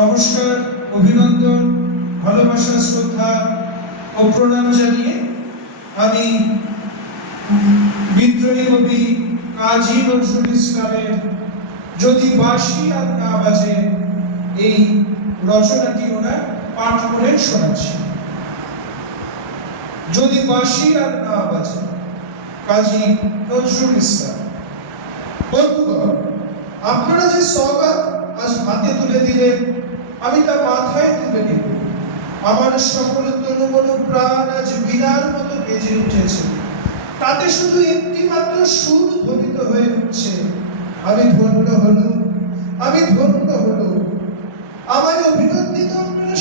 নমস্কার, অভিনন্দন, ভালোবাসা, শ্রদ্ধা ও প্রণাম জানিয়ে আমি বিদ্রোহী কবি কাজী নজরুল ইসলামের যদি বাঁশি আর না বাজে এই রচনাটি ওনার পাঠ করে শোনাচ্ছি। যদি বাঁশি আর না বাজে কাজী নজরুল ইসলাম। বন্ধুগণ, আপনারা যে সওগাত আজ হাতে তুলে দিলেন আমি তা মাথায় তুলে নিব। আমার সকল তনুমন প্রাণ আজ বিনার মতো বেজে উঠেছে। তাতে শুধু একটি মাত্র সুর ধ্বনিত হয়ে উঠছে। আমি ধন্য হলো আমি ধন্য হলো আমার অভিনন্দিত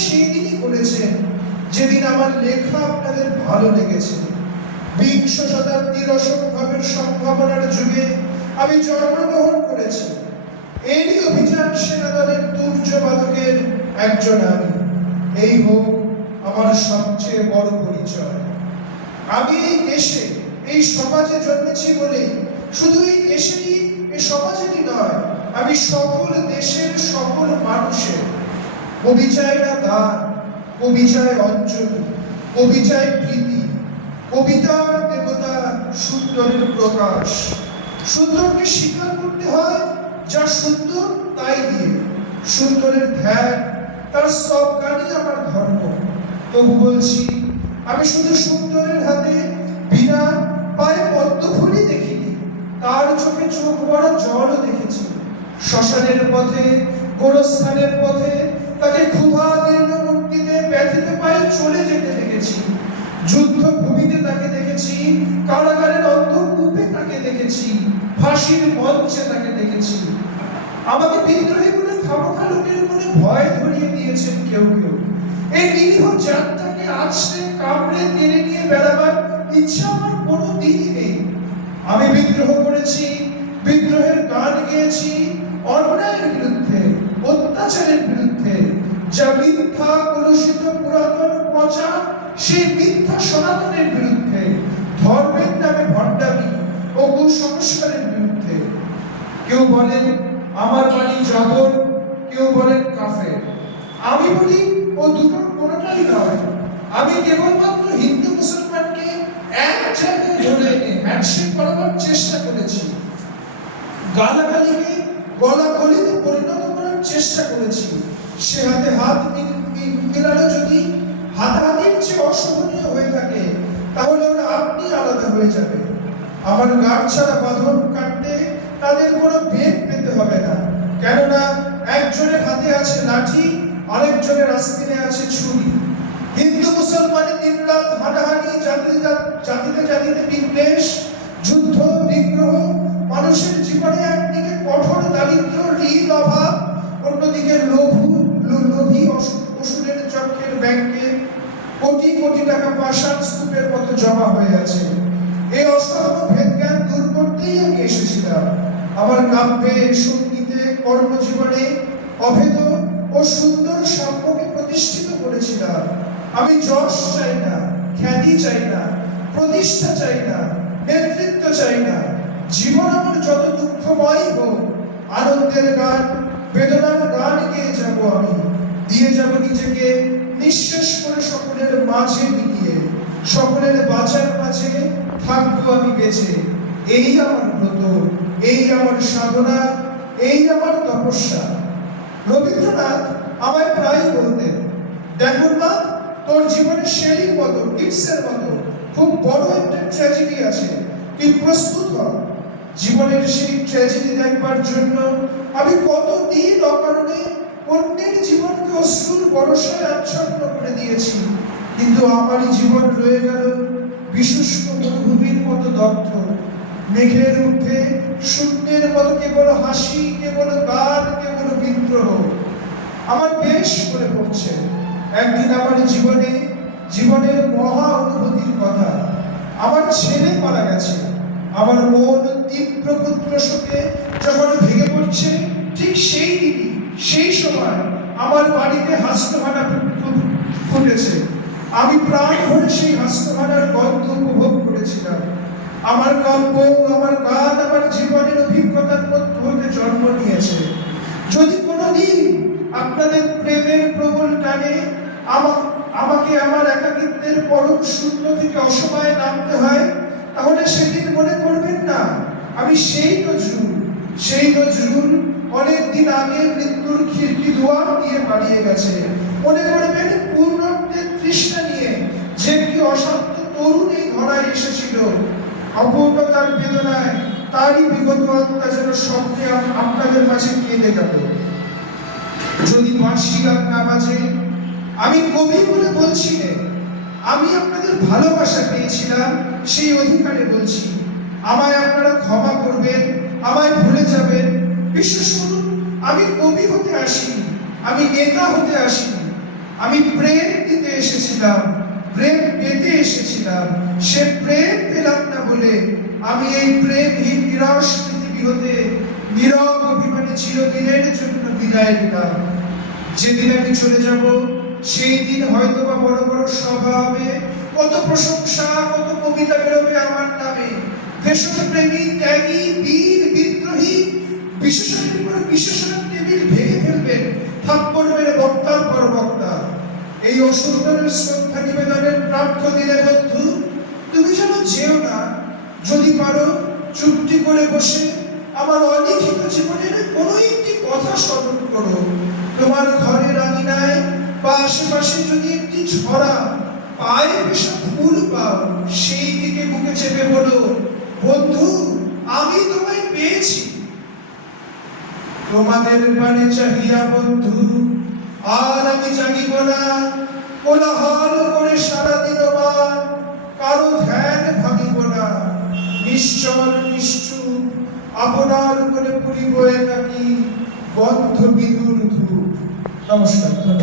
সেই দিনই করেছেন যেদিন আমার লেখা আপনাদের ভালো লেগেছে। বিংশ শতাব্দীর অসম্ভবের সম্ভাবনার যুগে আমি জন্মগ্রহণ করেছি। এরই অভিযান সেনা দলের দুর্যবাদকের একজন আমি। এই হোক আমার সবচেয়ে বড় পরিচয়। আমি এই দেশে, এই সমাজে জন্মেছি বলে শুধু এই দেশেরই এই সমাজেরই নয়, আমি সকল দেশের সকল মানুষের। কবি চায় না দান, কবি চায় অঞ্জলি, কবি চায় প্রীতি। কবিতার দেবতা সুন্দরের প্রকাশ। সুন্দরকে স্বীকার করতে হয় যা সুন্দর, তাই দিয়ে। সুন্দরের ধ্যান, তার সব গানই আমার ধর্ম। তবু বলছি, আমি শুধু সুন্দরের হাতে বিনা পায়ে পদ্ম ফুলই দেখিনি, তার চোখে চোখ বড় জলও দেখেছি। শ্মশানের পথে, গোরস্থানের পথে, তাকে ক্ষুধা দীর্ঘ মূর্তিতে ব্যথিত পায়ে চলে যেতে দেখেছি। যুদ্ধ ভূমিতে তাকে দেখেছি তাকে দেখেছি, ফাঁসির মঞ্চে তাকে দেখেছি। আমাকে বিদ্রোহী বলে খামোখা লোকের মনে ভয় ধরিয়ে দিয়েছেন কেউ কেউ। এই নিরীহ জাতটাকে আছড়ে, কামড়ে টেনে নিয়ে বেড়াবার ইচ্ছা আমার কোনো দিনই নেই। আমি বিদ্রোহ করেছি, বিদ্রোহের গান গেয়েছি, অন্যায়ের বিরুদ্ধে, অত্যাচারের বিরুদ্ধে। যা মিথ্যা, কলুষিত, পুরাতন, পচা, সেই মিথ্যা সনাতনের বিরুদ্ধে। ধর্মের নামে ভণ্ডামি কুসংস্কারের বিরুদ্ধে। কেউ বলেন, আমার বাড়ি জবর কেউ বলেন, কাফের আমি বলি, ও দুটোর কোনোটাই নয়। আমি কেবলমাত্র হিন্দু মুসলমানকে এক জায়গায় ধরে এনে হ্যান্ডশেক করাবার চেষ্টা করেছি। গালাগালিকে গলা গলিতে পরিণত করার চেষ্টা করেছি। সে হাতে হাত মিল- মিল- মিলানো যদি হাতাহাতির চেয়ে অশোভনীয় হয়ে থাকে, তাহলে ওরা আপনি আলাদা হয়ে যাবে আমার গাঢ় ছাড়া বাঁধন কাটতে তাদের কোনো বেগ পেতে হবে না। কেননা একজনের হাতে আছে লাঠি, আরেকজনের আস্তিনে আছে ছুরি। হিন্দু মুসলমানের দিনরাত হানাহানি জাতি জাতিতে জাতিতে বিদ্বেষ, যুদ্ধ, বিগ্রহ, মানুষের জীবনে একদিকে কঠোর দারিদ্র, ঋণ, অভাব, অন্যদিকে লঘু লোভী অসু- অসুরের চক্রের ব্যাংকে কোটি কোটি টাকা পাষাণ স্তূপের মতো জমা হয়ে আছে। এই অসম ভেদ জ্ঞান দূর করতেই আমি এসেছিলাম। আমার কাব্যে, সঙ্গীতে, কর্মজীবনে অভেদ ও সুন্দর সাম্যকে প্রতিষ্ঠিত করেছিলাম। আমি যশ চাই না, খ্যাতি চাই না, প্রতিষ্ঠা চাই না, নেতৃত্ব চাই না। জীবন আমার যত দুঃখময় হোক, আনন্দের গান, বেদনার গান গেয়ে যাব আমি। দিয়ে যাব নিজেকে নিঃশেষ করে সকলের মাঝে মিলিয়ে। সকলের বাঁচার মাঝে থাকব আমি বেঁচে। এই আমার ব্রত, এই আমার সাধনা, এই আমার তপস্যা। রবীন্দ্রনাথ আমায় প্রায় বলতেন, দেখুন না তোর জীবনে শেলির মতো কিটসের মতো খুব বড় একটা ট্র্যাজেডি আছে। তুই প্রস্তুত হ জীবনের সেই ট্র্যাজেডি দেখবার জন্য আমি কতদিন অকারণে অন্যের জীবনকে অশ্রুর বরসায় আচ্ছন্ন করে দিয়েছি। কিন্তু আমারই জীবন রয়ে গেল বিশুষ্ক মরুভূমির মতো দগ্ধ। মেঘের ঊর্ধ্বে শূন্যের মতো কেবল হাসি, কেবল গান, কেবল বিদ্রোহ। আমার বেশ করে পড়ছে, একদিন আমার জীবনে, জীবনের মহা অনুভূতির কথা। আমার ছেলে মারা গেছে, আমার মন তীব্র পুত্র শোকে যখন ভেঙে পড়ছে, ঠিক সেই দিনই, সেই সময় আমার বাড়িতে হাস্যভানা ফুটেছে। আমি প্রাণ ভরে সেই হাস্যভানার গন্ধ উপভোগ করেছিলাম। আমার কাব্য আমার গান আমার জীবনের অভিজ্ঞতার মধ্য হতে জন্ম নিয়েছে। যদি কোনোদিন আপনাদের প্রেম আমা- আমাকে আমার একাকিত্বের পরম শূন্য থেকে অসময়ে নামতে হয়, তাহলে সেদিন মনে করবেন না, আমি সেই নজরুল সেই নজরুল অনেকদিন আগে মৃত্যুর খিড়কি দুয়ার দিয়ে পালিয়ে গেছে। মনে করবেন নিয়ে যে কি অশান্ত তরুণ এই ধরায় এসেছিল। অপূর্ণতার বেদনায় তারই বিগত আত্মা যেন স্বপ্নে আপনাদের মাঝে কেঁদে গেল। যদি বাঁশি গান না বাজে, আমি কবি বলে বলছি আমি আপনাদের ভালোবাসা পেয়েছিলাম, সেই অধিকারে বলছি। আমায় আপনারা ক্ষমা করবেন, আমায় ভুলে যাবেন। বিশ্বাস করুন, আমি কবি হতে আসিনি, আমি নেতা হতে আসিনি। আমি প্রেম দিতে এসেছিলাম প্রেম পেতে এসেছিলাম। সে প্রেম পেলাম না বলে আমি এই প্রেমহীন নিরস পৃথিবী হতে নীরব অভিমানে চিরদিনের জন্য বিদায় নিলাম যেদিন আমি চলে যাব, সেই দিন হয়তো বা বড় বড় সভা হবে, কত প্রশংসা, কত কবিতা বেরোবে আমার নামে। দেশপ্রেমী ত্যাগী, বীর, বিদ্রোহী বিশেষণের পর বিশেষণের টেবিল ভেঙে ফেলবেন থাপ্পড় মেরে বক্তার পর বক্তা এই অসুন্দরের শ্রদ্ধা নিবেদনের প্রার্থ দিলে বন্ধু, তুমি যেন যেও না। যদি পারো চুক্তি করে বসে আমার অলিখিত জীবনের কোনো একটি কথা স্মরণ করো। তোমার ঘরের আঙিনায় বা আশেপাশে যদি একটি ছড়া পায়ে পেশা ফুল পাও, সেই দিকে বুকে চেপে বলো, বন্ধু, আমি তোমায় পেয়েছি। তোমাদের পানে চাহিয়া বন্ধু আর আমি জাগিব না। কোলাহল করে সারা দিনমান কারও ধ্যান ভাবিব না। নিশ্চল, নিশ্চুপ, আপনার করে পুরিব একাকি বন্ধ বিদুর ধূপ। নমস্কার।